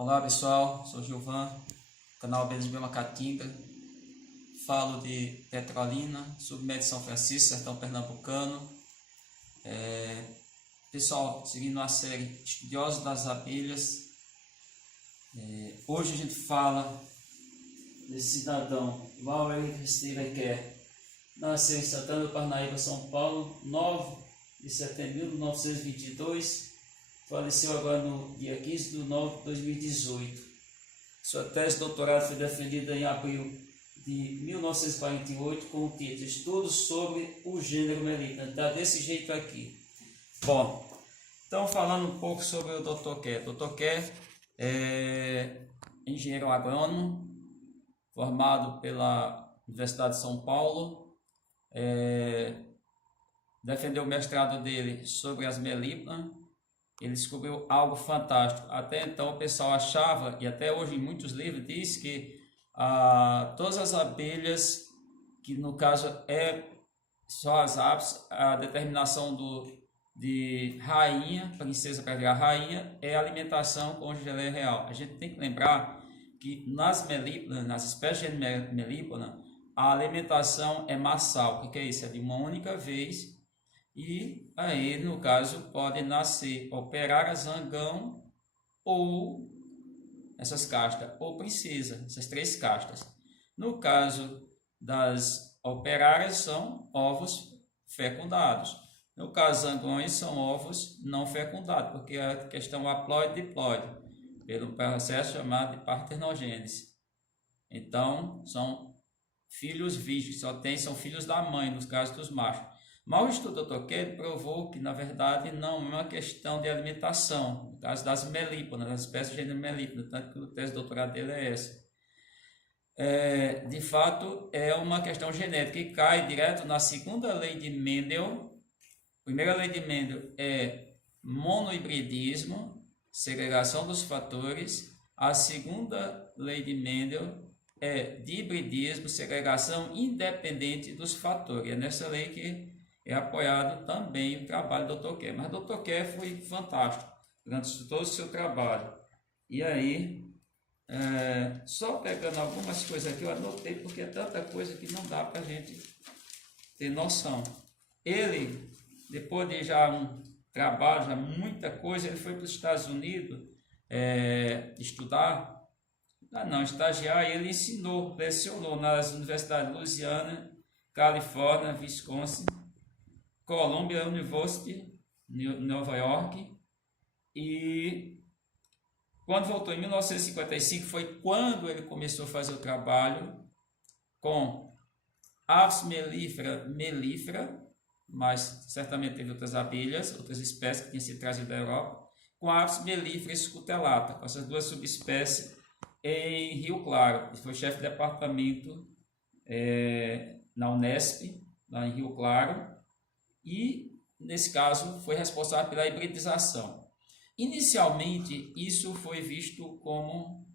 Olá pessoal, sou Gilvan, canal Abelhas de Macatinga. Falo de Petrolina, submédio São Francisco, sertão pernambucano. Pessoal, seguindo a série Estudiosos das Abelhas, hoje a gente fala desse cidadão, Valber Steinecker, nasceu em Santana do Parnaíba, São Paulo, 9 de setembro de 1922. Faleceu agora no dia 15 de nove de 2018. Sua tese de doutorado foi defendida em abril de 1948 com o título Estudos sobre o gênero Melipona. Está desse jeito aqui. Bom, então falando um pouco sobre o Dr. Kerr. Dr. Kerr é engenheiro agrônomo, formado pela Universidade de São Paulo. Defendeu o mestrado dele sobre as melíponas. Ele descobriu algo fantástico. Até então o pessoal achava, e até hoje em muitos livros diz que todas as abelhas, que no caso só as aves, a determinação de rainha, princesa para virar rainha, é alimentação com geleia real. A gente tem que lembrar que nas melíponas, nas espécies de melípona, a alimentação é massal. O que é isso? É de uma única vez. E aí, no caso, pode nascer operária, zangão ou essas castas, ou princesa, essas três castas. No caso das operárias, são ovos fecundados. No caso, zangões são ovos não fecundados, porque a questão haploide-diploide, pelo processo chamado de parternogênese. Então, são filhos virgens, são filhos da mãe, nos casos dos machos. Mas o estudo do Dr. Kerr provou que, na verdade, não é uma questão de alimentação, no caso das melíponas, das espécies de gênero melípona, tanto que o tese de doutorado dele é essa. De fato, é uma questão genética que cai direto na segunda lei de Mendel. A primeira lei de Mendel é monohibridismo, segregação dos fatores. A segunda lei de Mendel é dihibridismo, segregação independente dos fatores. É nessa lei que é apoiado também o trabalho do Dr. Kerr. Mas o Dr. Kerr foi fantástico durante todo o seu trabalho. E aí, só pegando algumas coisas aqui, eu anotei, porque é tanta coisa que não dá para a gente ter noção. Ele, depois de já um trabalho, já muita coisa, ele foi para os Estados Unidos estudar, estagiar, e ele lecionou nas universidades de Louisiana, Califórnia, Wisconsin, Columbia University, Nova York, e quando voltou em 1955 foi quando ele começou a fazer o trabalho com Apis mellifera, mas certamente teve outras abelhas, outras espécies que tinham sido trazidas da Europa, com Apis mellifera scutellata, com essas duas subespécies em Rio Claro. Ele foi chefe de departamento na Unesp, lá em Rio Claro, e, nesse caso, foi responsável pela hibridização. Inicialmente, isso foi visto como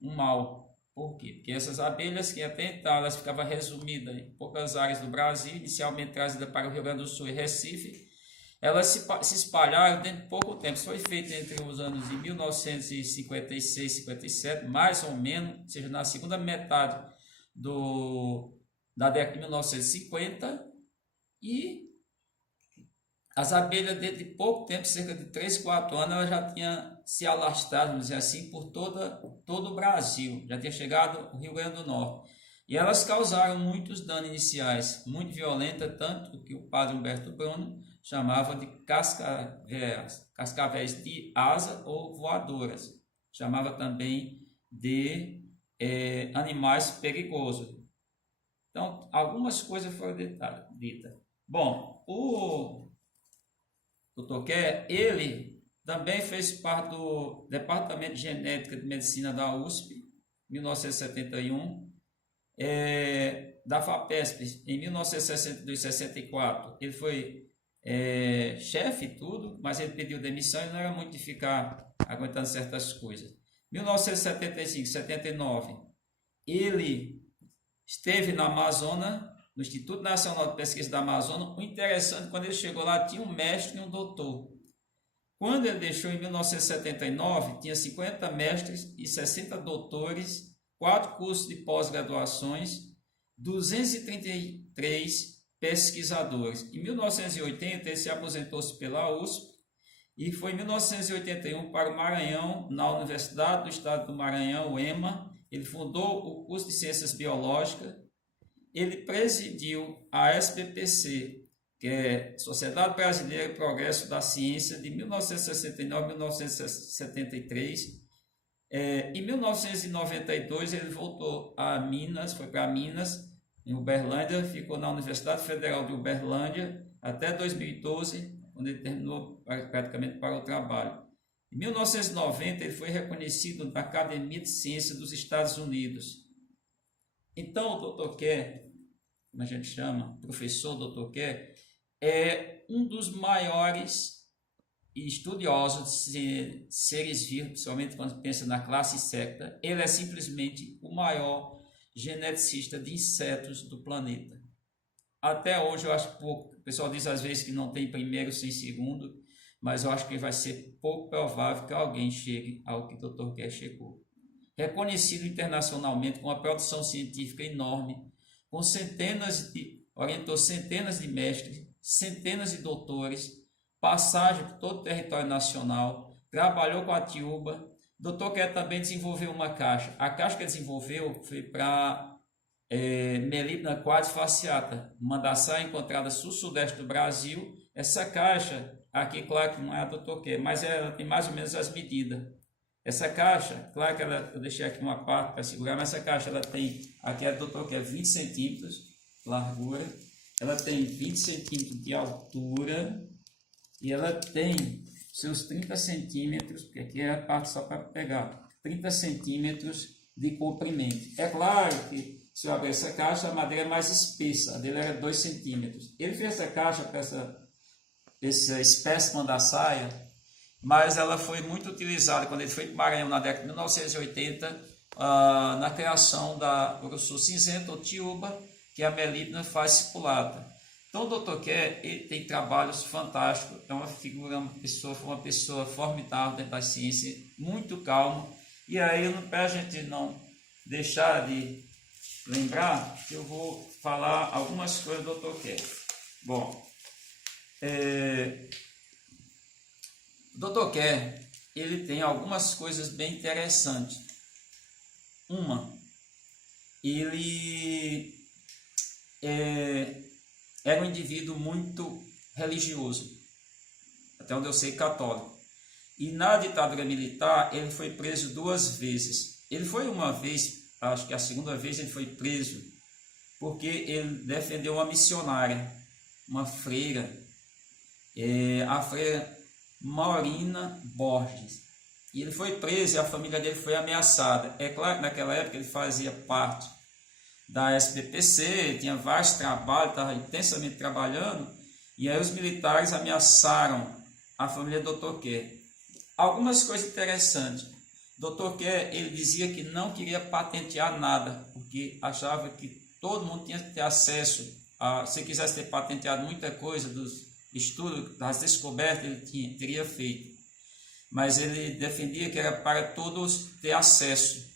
um mal. Por quê? Porque essas abelhas, que até então elas ficavam resumidas em poucas áreas do Brasil, inicialmente trazidas para o Rio Grande do Sul e Recife, elas se espalharam dentro de pouco tempo. Isso foi feito entre os anos de 1956 e 57, mais ou menos, ou seja, na segunda metade da década de 1950, e as abelhas, dentro de pouco tempo, cerca de 3, 4 anos, elas já tinham se alastrado, vamos dizer assim, por todo o Brasil. Já tinha chegado ao Rio Grande do Norte. E elas causaram muitos danos iniciais, muito violentos, tanto que o padre Humberto Bruno chamava de cascavéis de asa ou voadoras. Chamava também de animais perigosos. Então, algumas coisas foram ditas. Bom, o Dr. Kerr, ele também fez parte do Departamento de Genética de Medicina da USP, em 1971, da FAPESP, em 1962 e 64. Ele foi chefe e tudo, mas ele pediu demissão e não era muito de ficar aguentando certas coisas. 1975 e 79, ele esteve na Amazônia, no Instituto Nacional de Pesquisa da Amazônia. O interessante, quando ele chegou lá, tinha um mestre e um doutor. Quando ele deixou em 1979, tinha 50 mestres e 60 doutores, 4 cursos de pós-graduações, 233 pesquisadores. Em 1980, ele se aposentou-se pela USP e foi em 1981 para o Maranhão, na Universidade do Estado do Maranhão, UEMA. Ele fundou o curso de Ciências Biológicas. Ele presidiu a SBPC, que é Sociedade Brasileira de Progresso da Ciência, de 1969 a 1973. Em 1992, ele voltou a Minas, foi para Minas, em Uberlândia, ficou na Universidade Federal de Uberlândia até 2012, quando ele terminou praticamente para o trabalho. Em 1990, ele foi reconhecido na Academia de Ciências dos Estados Unidos. Então, o Dr. Kerr, como a gente chama, professor Dr. Kerr, é um dos maiores estudiosos de seres vivos, principalmente quando pensa na classe insecta. Ele é simplesmente o maior geneticista de insetos do planeta. Até hoje eu acho pouco. O pessoal diz às vezes que não tem primeiro sem segundo, mas eu acho que vai ser pouco provável que alguém chegue ao que o Dr. Kerr chegou. Reconhecido internacionalmente com uma produção científica enorme, orientou centenas de mestres, centenas de doutores, passagem por todo o território nacional, trabalhou com a tiúba. Dr. Kerr também desenvolveu uma caixa. A caixa que ele desenvolveu foi para Melipna quadrifasciata, mandaçá encontrada sul-sudeste do Brasil. Essa caixa, aqui claro que não é a Dr. Kerr, mas ela tem mais ou menos as medidas. Essa caixa, claro que eu deixei aqui uma parte para segurar, mas essa caixa ela tem, aqui é a Dr. Kerr, 20 centímetros de largura, ela tem 20 centímetros de altura e ela tem seus 30 centímetros, porque aqui é a parte só para pegar, 30 centímetros de comprimento. É claro que se eu abrir essa caixa, a madeira é mais espessa, a dele era 2 centímetros. Ele fez essa caixa para essa espécime da saia, mas ela foi muito utilizada quando ele foi para o Maranhão na década de 1980, na criação da urussu cinzenta ou tiúba, que é a Melipna fasciculata. Então, o Dr. Kerr ele tem trabalhos fantásticos, é uma figura, uma pessoa formidável dentro da ciência, muito calmo. E aí, para a gente não deixar de lembrar, eu vou falar algumas coisas do Dr. Kerr. Bom, o Dr. Kerr, ele tem algumas coisas bem interessantes. Uma, ele era um indivíduo muito religioso, até onde eu sei católico. E na ditadura militar, ele foi preso 2 vezes. Ele foi uma vez, acho que a segunda vez ele foi preso, porque ele defendeu uma missionária, uma freira, a freira Maurina Borges. E ele foi preso e a família dele foi ameaçada. É claro que naquela época ele fazia parte da SBPC, tinha vários trabalhos, estava intensamente trabalhando, e aí os militares ameaçaram a família do Dr. Kerr. Algumas coisas interessantes. Dr. Kerr, ele dizia que não queria patentear nada, porque achava que todo mundo tinha que ter acesso se quisesse ter patenteado muita coisa dos estudos, das descobertas, ele teria feito. Mas ele defendia que era para todos ter acesso.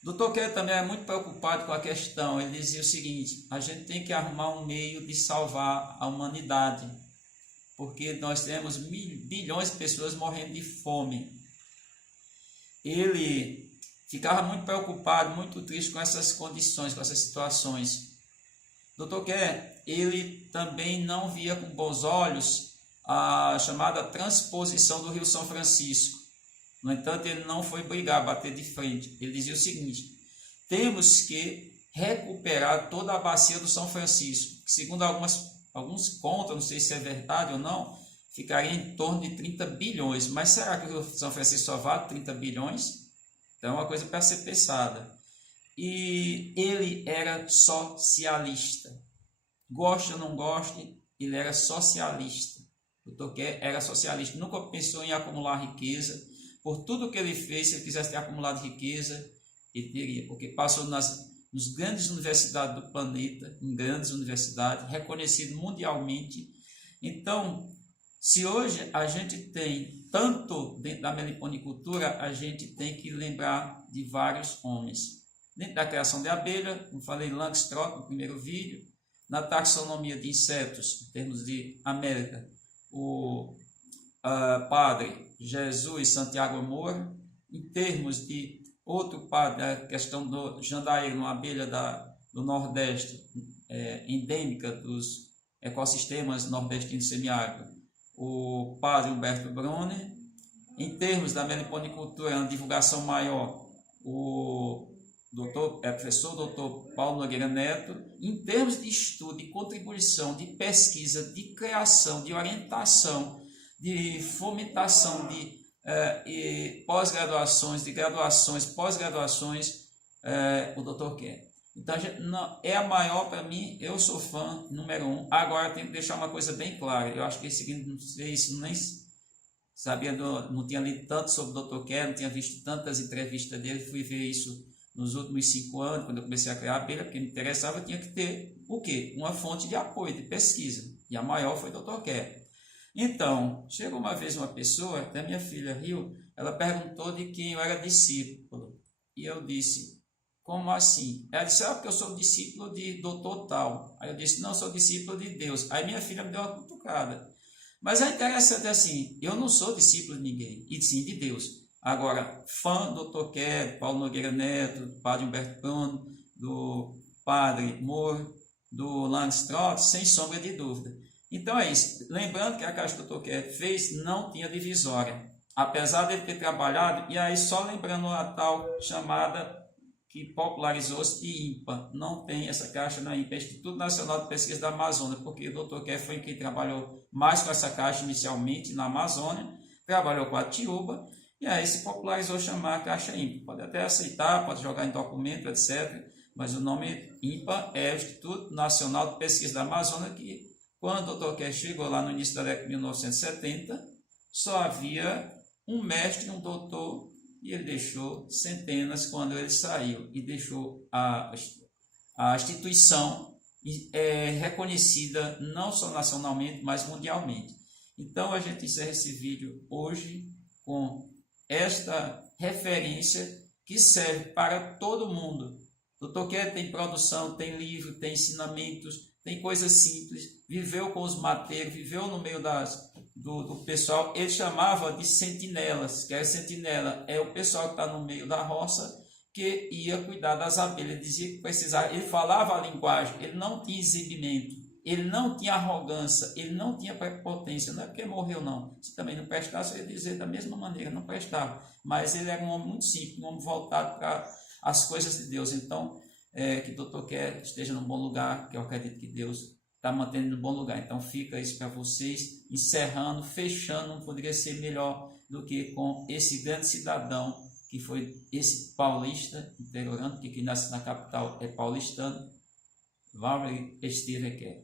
Dr. Kerr também é muito preocupado com a questão. Ele dizia o seguinte: a gente tem que arrumar um meio de salvar a humanidade, porque nós temos bilhões de pessoas morrendo de fome. Ele ficava muito preocupado, muito triste com essas condições, com essas situações. Dr. Kerr, ele também não via com bons olhos a chamada transposição do Rio São Francisco. No entanto, ele não foi brigar, bater de frente. Ele dizia o seguinte: temos que recuperar toda a bacia do São Francisco, que segundo alguns contam, não sei se é verdade ou não, ficaria em torno de 30 bilhões. Mas será que o Rio São Francisco só vale 30 bilhões? Então é uma coisa para ser pensada. E ele era socialista. Goste ou não goste, ele era socialista. O Dr. Kerr era socialista, nunca pensou em acumular riqueza. Por tudo que ele fez, se ele quisesse ter acumulado riqueza, ele teria, porque passou nas grandes universidades do planeta, em grandes universidades, reconhecido mundialmente. Então, Se hoje a gente tem tanto dentro da meliponicultura, a gente tem que lembrar de vários homens. Dentro da criação de abelha, como falei, Langstroth no primeiro vídeo, na taxonomia de insetos, em termos de América, o padre Jesus Santiago Moura, em termos de outro padre, a questão do jandaíro, uma abelha do Nordeste, endêmica dos ecossistemas nordestinos semiáridos, o padre Humberto Brunner. Em termos da meliponicultura, uma divulgação maior, o professor doutor Paulo Nogueira Neto. Em termos de estudo, de contribuição, de pesquisa, de criação, de orientação, de fomentação de pós-graduações, de graduações, pós-graduações, o doutor Kerr. Então, é a maior para mim, eu sou fã número 1. Agora, tenho que deixar uma coisa bem clara. Eu acho que esse seguinte, não sei se nem sabia, não tinha lido tanto sobre o Dr. Kerr, não tinha visto tantas entrevistas dele, fui ver isso nos últimos 5 anos, quando eu comecei a criar a abelha, porque me interessava, eu tinha que ter o quê? Uma fonte de apoio, de pesquisa. E a maior foi o Dr. Kerr. Então, chegou uma vez uma pessoa, até minha filha riu, ela perguntou de quem eu era discípulo. E eu disse, como assim? Ela disse, porque eu sou discípulo de doutor tal. Aí eu disse, não, eu sou discípulo de Deus. Aí minha filha me deu uma cutucada. Mas é interessante assim, eu não sou discípulo de ninguém, e sim de Deus. Agora, fã do Dr. Kerr, Paulo Nogueira Neto, do padre Humberto Bruno, do padre Moore, do Langstroth, sem sombra de dúvida. Então é isso. Lembrando que a caixa que o Dr. Kerr fez não tinha divisória. Apesar de ele ter trabalhado, e aí só lembrando a tal chamada que popularizou-se de INPA. Não tem essa caixa na INPA, Instituto Nacional de Pesquisa da Amazônia, porque o Dr. Kerr foi quem trabalhou mais com essa caixa inicialmente na Amazônia, trabalhou com a Tiúba, e aí se popularizou chamar a caixa INPA. Pode até aceitar, pode jogar em documento, etc., mas o nome INPA é o Instituto Nacional de Pesquisa da Amazônia, que quando o Dr. Kerr chegou lá no início da década de 1970, só havia um mestre, um doutor, e ele deixou centenas quando ele saiu, e deixou a instituição reconhecida não só nacionalmente, mas mundialmente. Então a gente encerra esse vídeo hoje com esta referência que serve para todo mundo. Dr. Kerr tem produção, tem livro, tem ensinamentos, tem coisas simples, viveu com os mateiros, viveu no meio do pessoal. Ele chamava de sentinelas, que é sentinela, é o pessoal que está no meio da roça, que ia cuidar das abelhas. Ele dizia que precisava, ele falava a linguagem, ele não tinha exibimento, ele não tinha arrogância, ele não tinha prepotência. Não é porque morreu, não. Se também não prestasse, eu ia dizer da mesma maneira, não prestava. Mas ele era um homem muito simples, um homem voltado para as coisas de Deus. Então, que o Dr. Kerr esteja num bom lugar, que eu acredito que Deus está mantendo no bom lugar. Então fica isso para vocês, encerrando, fechando, não poderia ser melhor do que com esse grande cidadão que foi esse paulista, interiorano, que nasce na capital é paulistano, Valery Steve Kerr.